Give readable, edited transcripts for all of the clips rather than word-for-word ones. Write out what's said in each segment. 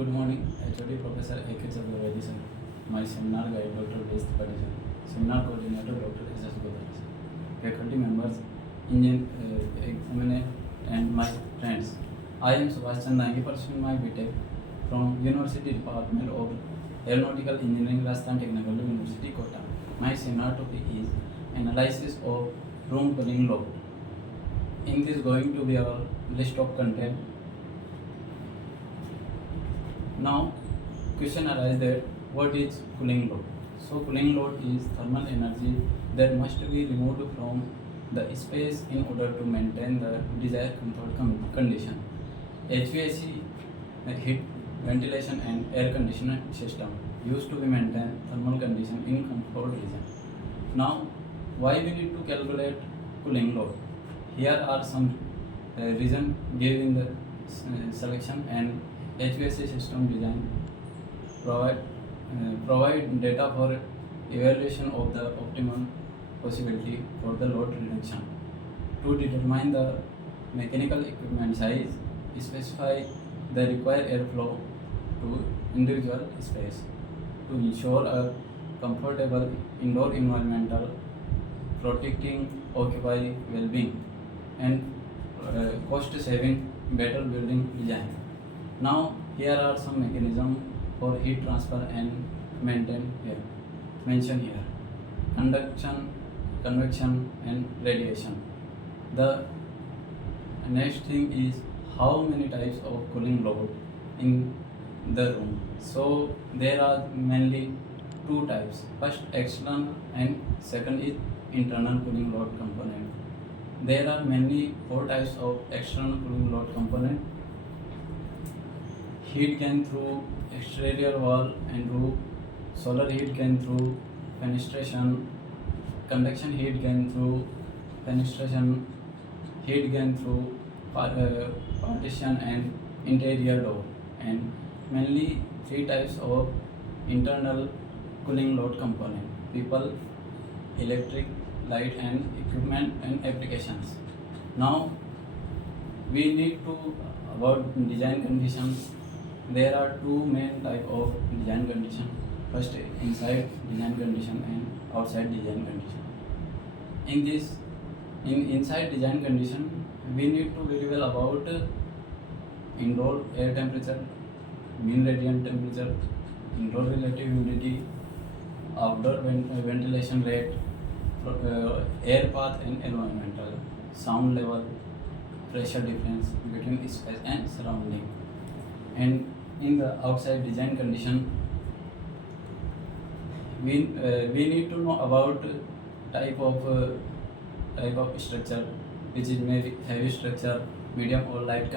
Good morning, HOD Professor A.K. Chaturvedi sir. My seminar guide Dr. B. Tripathi sir. Seminar coordinator Dr. S.S. Godari sir. Faculty members, examiner and my friends. I am Subhash Chand Dangi, pursuing my BTech from University Department of Aeronautical Engineering, Rajasthan Technical University, Kota. My seminar topic is analysis of room cooling load. In this going to be our list of content. Now, question arises that what is cooling load? So, cooling load is thermal energy that must be removed from the space in order to maintain the desired comfort condition. HVAC, heat, ventilation and air conditioning system used to be maintain thermal condition in controlled region. Now, why we need to calculate cooling load? Here are some reason given in the selection and HVAC system design provide data for evaluation of the optimum possibility for the load reduction. To determine the mechanical equipment size, specify the required airflow to individual space to ensure a comfortable indoor environmental, protecting occupier well-being and cost-saving better building design. Now, here are some mechanisms for heat transfer and maintain here. Mention here: conduction, convection, and radiation. The next thing is how many types of cooling load in the room. So there are mainly two types. First, external, and second is internal cooling load component. There are mainly four types of external cooling load component. Heat gain through exterior wall and roof, solar heat gain through fenestration, conduction heat gain through fenestration, heat gain through partition and interior door, and mainly three types of internal cooling load component: people, electric, light and equipment and applications. Now we need to about design conditions. There are two main type of design condition. First, inside design condition and outside design condition. In inside design condition, we need to very well about indoor air temperature, mean radiant temperature, indoor relative humidity, outdoor ventilation rate, air path and environmental, sound level, pressure difference between space and surrounding. And in the outside design condition, we need to know about type of structure, which is maybe heavy structure, medium or light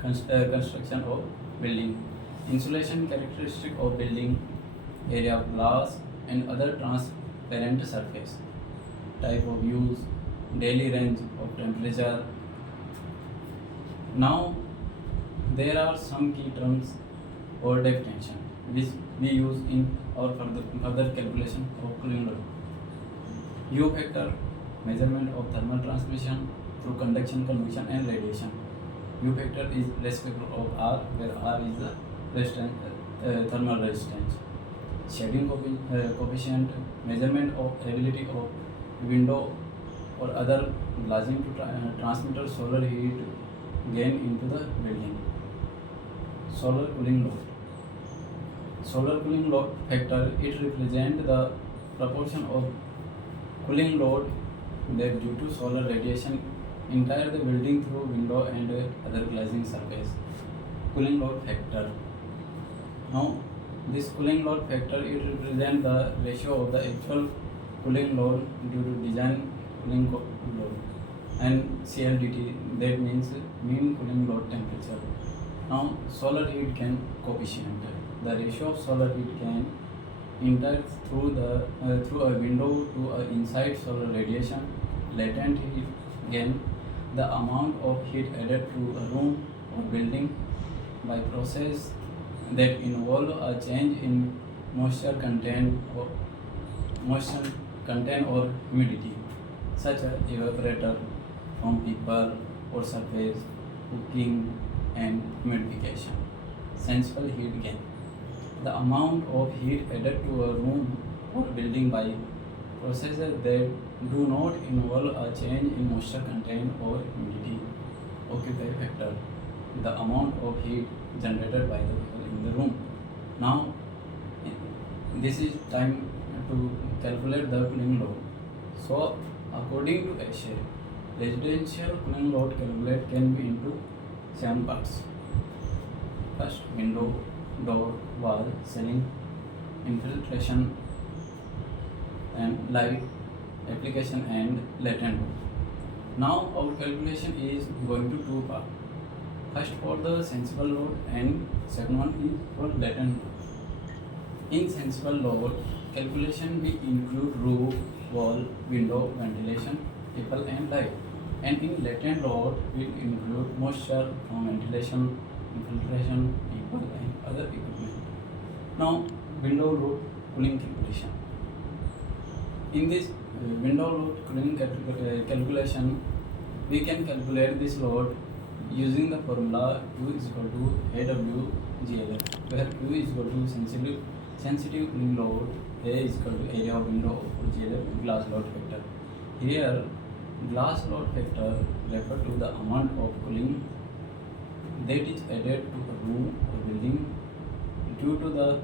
construction of building, insulation characteristic of building, area of glass and other transparent surface, type of use, daily range of temperature. Now there are some key terms or definition which we use in our further calculation of cooling load. U factor, measurement of thermal transmission through conduction, convection and radiation. U factor is respective of R, where R is the thermal resistance. Shading coefficient, measurement of ability of window or other glazing to transmitter solar heat gain into the building. Solar cooling load. Solar cooling load factor, it represents the proportion of cooling load that due to solar radiation entire the building through window and other glazing surface. Cooling load factor. Now this cooling load factor, it represents the ratio of the actual cooling load due to design cooling load, and CLDT, that means mean cooling load temperature. Now solar heat gain coefficient, the ratio of solar heat gain entered through a window to a inside solar radiation, latent heat gain, the amount of heat added to a room or building by process that involve a change in moisture content or humidity, such as evaporator from people or surface, cooking and humidification. sensible heat gain. The amount of heat added to a room or building by processes that do not involve a change in moisture content or humidity occupy factor, the amount of heat generated by the people in the room. Now, this is time to calculate the cooling load. So, according to ASHE, residential cooling load calculate can be into 7 parts. First, window, door, wall, ceiling, infiltration and light, application and latent load. Now our calculation is going to 2 parts. First for the sensible load and second one is for latent load. In sensible load calculation we include roof, wall, window, ventilation, people and light. And in latent load we include moisture from ventilation, infiltration, people and other equipment. Now window load cooling calculation. In this window load cooling calculation, we can calculate this load using the formula Q is equal to AWGLF, where Q is equal to sensitive cooling load, A is equal to area of window over GLF glass load factor. Here, glass load factor refer to the amount of cooling that is added to a room or building due to the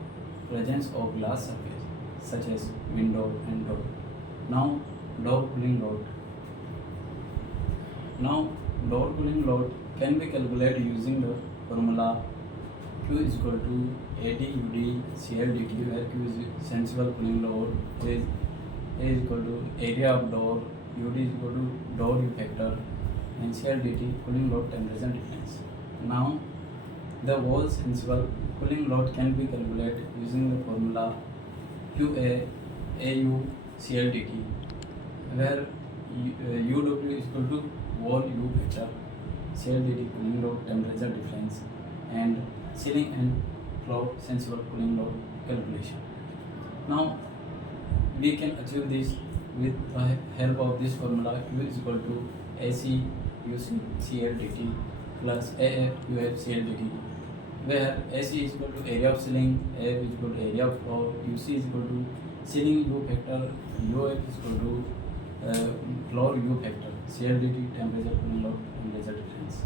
presence of glass surface such as window and door. Now door cooling load. Now door cooling load can be calculated using the formula Q is equal to ADUD CLDT, where Q is sensible cooling load, A is equal to area of door, UD is equal to door U factor, and CLDT cooling load temperature difference. Now the wall sensible cooling load can be calculated using the formula QA AU CLDT, where UW is equal to wall U factor, CLDT cooling load temperature difference, and ceiling and floor sensible cooling load calculation. Now we can achieve this with the help of this formula Q is equal to AC UC CLDT plus AF UF CLDT, where AC is equal to area of ceiling, AF is equal to area of floor, UC is equal to ceiling U factor, UF is equal to floor U factor, CLDT temperature cooling load temperature difference.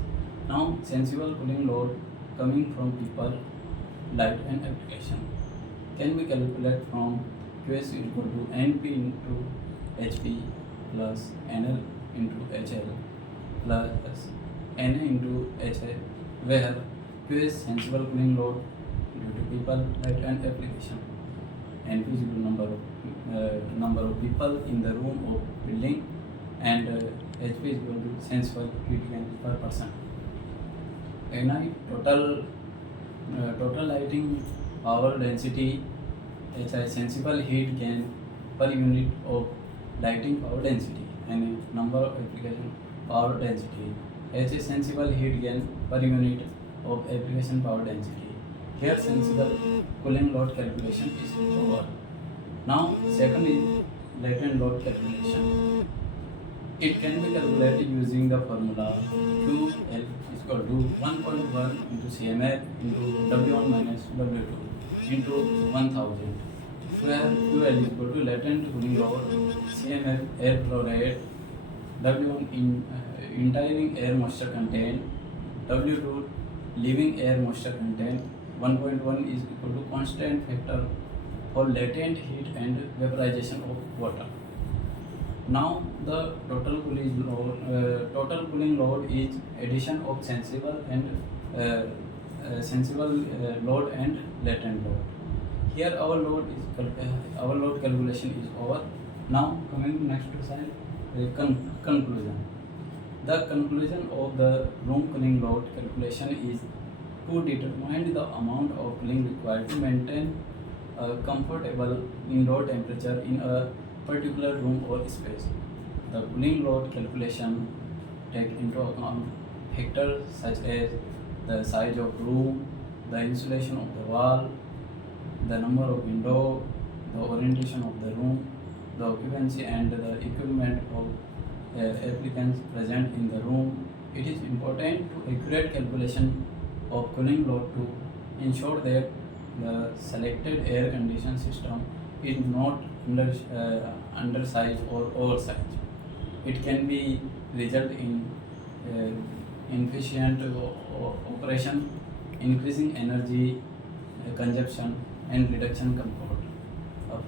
Now sensible cooling load coming from people, light and application can be calculated from QS is equal to NP into HP plus NL into HL plus Na into HA, where QS sensible cooling load due to people, light and application, NP is equal to number of people in the room or building, and HP is equal to sensible heat gain per person. Ni total lighting power density, HI sensible heat gain per unit of lighting power density, and number of application power density, HI sensible heat gain per unit of application power density. Here sensible cooling load calculation is over. Now second is latent load calculation. It can be calculated using the formula QL is equal to 1.1 into CMF into W1 minus W2 into 1000, where QL is equal to latent cooling load, CMF air flow rate, W1 in entering air moisture content, W2 leaving air moisture content. 1.1 is equal to constant factor for latent heat and vaporization of water. Now the total cooling load is addition of sensible load and latent load. Here our load calculation is over. Now coming next to side, conclusion. The conclusion of the room cooling load calculation is to determine the amount of cooling required to maintain a comfortable indoor temperature in a particular room or space. The cooling load calculation take into account factors such as the size of room, the insulation of the wall, the number of windows, the orientation of the room, the occupancy and the equipment of applicants present in the room. It is important to accurate calculation of cooling load to ensure that the selected air conditioning system is not undersized or oversized. It can be result in inefficient operation, increasing energy consumption and reduction comfort. A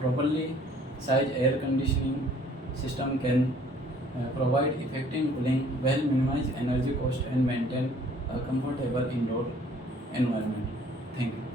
properly sized air conditioning system can provide effective cooling while minimize energy cost and maintain a comfortable indoor environment. Thank you.